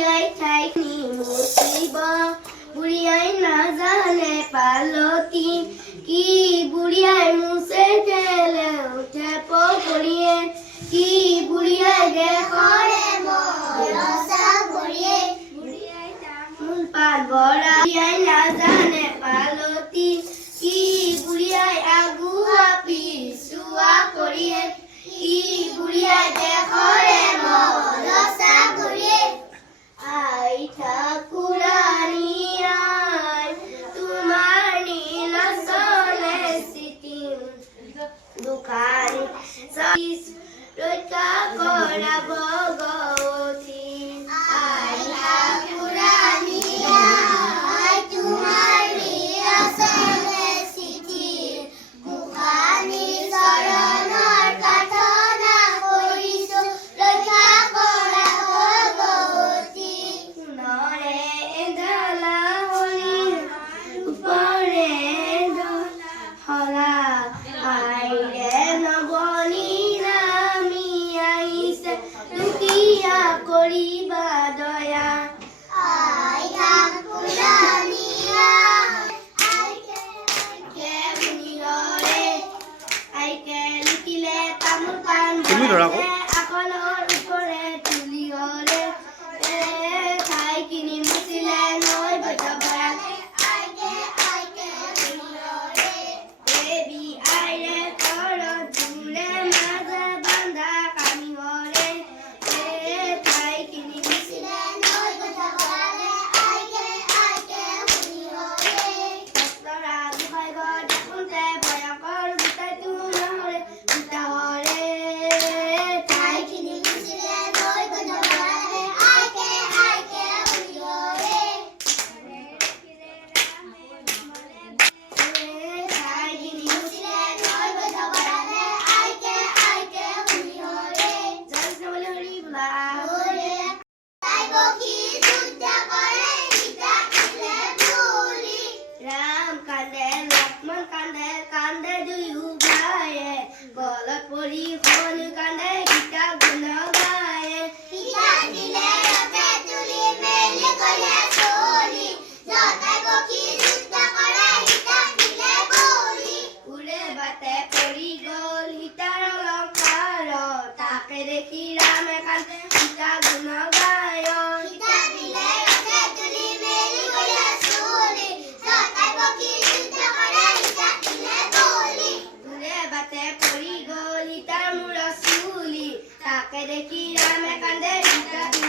বুড়িয়াই ঠাইনি মুসিব? বুড়িয়াই না জানে পালতি কি বুড়িয়াই মুসে গেলে উঠে পড়িয়ে কি বুড়িয়াই দেখরে মরসা বুড়িয়াই তামুল পার বড়া বুড়িয়াই না জানে পারি রক্ষা করাব গতি 재미있啥 και με κάνεις ητα δυνατά ητα πιλέρα ητα τουλιμέλι τα σουλι ο ταϊποκί ητα παντα ητα πιλέρα ητα πιλέρα ητα